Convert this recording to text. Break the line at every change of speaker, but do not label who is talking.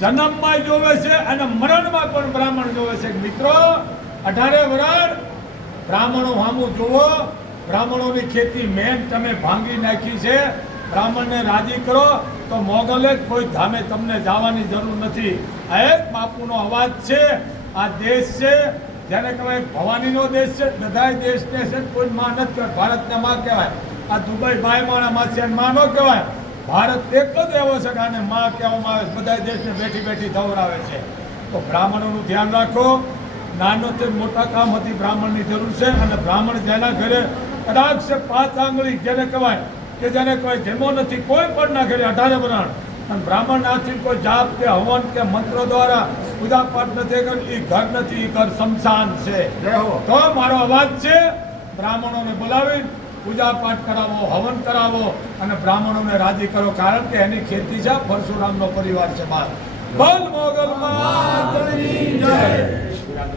જન્મમાં જોવે છે અને મરણમાં પણ બ્રાહ્મણ જોવે છે. મિત્રો, અઢારે વરણ, બ્રાહ્મણો સામું જુઓ. બ્રાહ્મણોની ખેતી મેન તમે ભાંગી નાખી છે. બ્રાહ્મણને રાજી કરો, તો મોગલે કોઈ ધામે તમને જવાની જરૂર નથી. આ એક બાપુનો અવાજ છે. આ દેશ છે. જેને કહેવાય ભવાનીનો દેશ છે. બધાય દેશને છે કોઈ માં નથી કહેવાય. ભારતને માં કહેવાય. આ દુબઈ ભાઈ માણામાં છે અને માં ન કહેવાય. ભારત એક જ એવો છે કે આને માં કહેવામાં આવે બધા દેશને બેઠી બેઠી ખવડાવે છે. તો બ્રાહ્મણોનું ધ્યાન રાખો. નાનોથી મોટા કામ હતી બ્રાહ્મણની જરૂર છે અને બ્રાહ્મણ જેના ઘરે કદાચ છે પાંચ આંગળી જેને કહેવાય કે જેને કોઈ જન્મો નથી કોઈ પણ ના ઘરે અઢારે વરાણ. અને બ્રાહ્મણ નાથી કોઈ જાપ કે હવન કે મંત્રો દ્વારા પૂજા પાઠ નથી કર્યું એ ઘર નથી એ ઘર શમશાન છે. તો મારો અવાજ છે બ્રાહ્મણોને બોલાવી પૂજા પાઠ કરાવો, હવન કરાવો અને બ્રાહ્મણોને રાજી કરો. કારણ કે એની ખેતી છે પરશુરામનો પરિવાર છે બાર બોલ મોગલ